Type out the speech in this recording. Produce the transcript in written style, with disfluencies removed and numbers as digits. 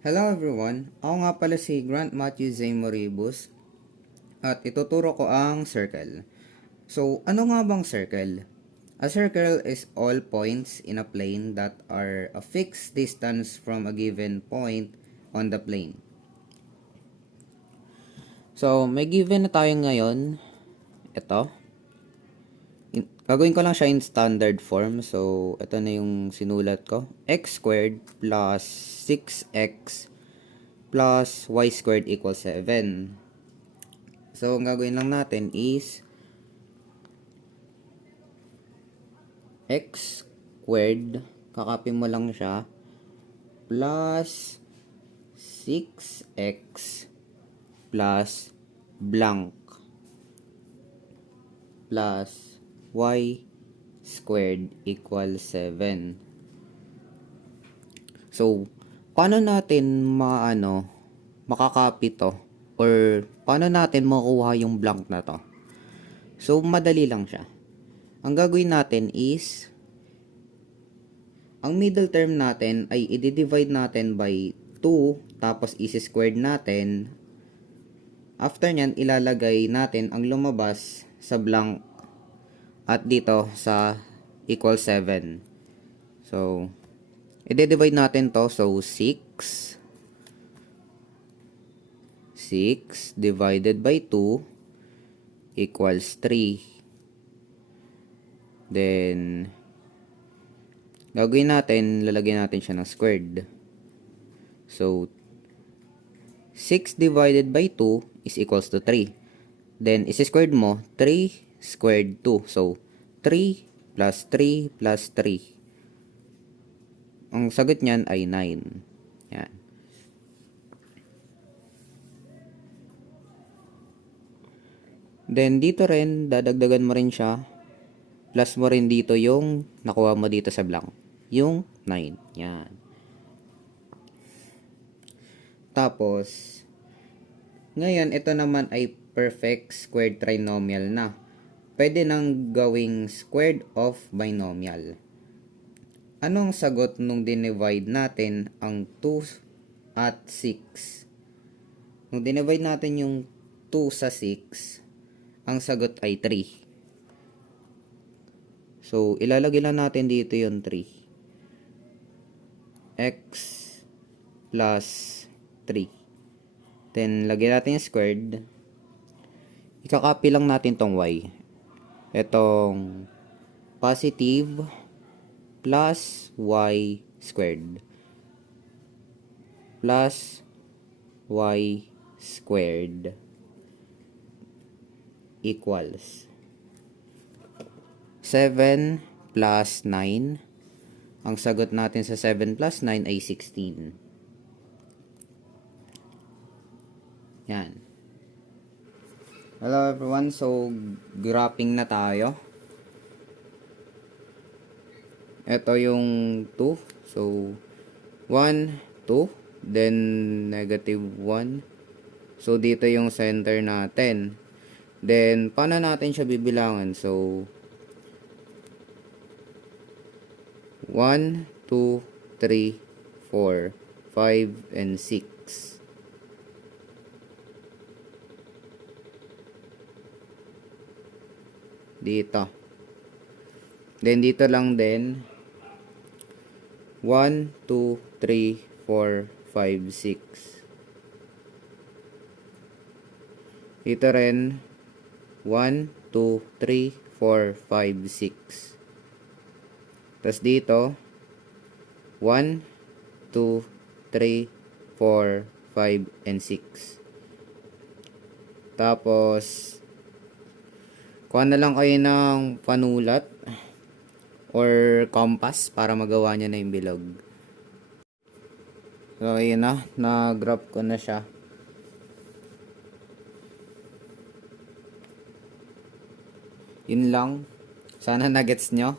Hello everyone, ako nga pala si Grant Matthew Zay Moribus at ituturo ko ang circle. So, ano nga bang circle? A circle is all points in a plane that are a fixed distance from a given point on the plane. So, may given na tayo ngayon. Ito. Gagawin ko lang siya in standard form. So, ito na yung sinulat ko. X squared plus 6x plus y squared equals 7. So, ang gagawin lang natin is x squared, kakapin mo lang siya, plus 6x plus blank plus y squared equals 7. So, paano natin makakopy to? Or paano natin makuha yung blank na to? So, madali lang siya. Ang gagawin natin is, ang middle term natin ay i-divide natin by 2, tapos isi-squared natin. After nyan, ilalagay natin ang lumabas sa blank at dito sa equal 7. So, i-divide natin to. So, 6 divided by 2 equals 3. Then, gagawin natin, lalagyan natin siya ng squared. So, 6 divided by 2 is equals to 3. Then, isi-squared mo, 3 squared 2. So, 3 plus 3 plus 3. Ang sagot niyan ay 9. Yan. Then, dito rin, dadagdagan mo rin siya. Plus mo rin dito yung nakuha mo dito sa blank. Yung 9. Yan. Tapos, ngayon, ito naman ay perfect squared trinomial na. Pwede nang gawing squared of binomial. Anong sagot nung dinivide natin ang 2 at 6? Nung dinivide natin yung 2 sa 6, ang sagot ay 3. So, ilalagay lang natin dito yung 3. X plus 3. Then, lagyan natin yung squared. Ikakopy lang natin tong y. Itong positive plus y squared plus y squared equals 7 plus 9. Ang sagot natin sa 7 plus 9 ay 16. Yan. Hello everyone. So, graphing na tayo. Ito yung 2. So, 1, 2. Then, negative 1. So, dito yung center natin. Then, paano natin siya bibilangan? So, 1, 2, 3, 4, 5, and 6. Dito. Then, dito lang din. 1, 2, 3, 4, 5, 6. Dito rin. 1, 2, 3, 4, 5, 6. Tapos dito, 1, 2, 3, 4, 5, and 6. Tapos, kuha na lang kayo ng panulat or compass para magawa niya na yung bilog. So, ayun na. Na-graph ko na siya. Yun lang. Sana na-gets nyo.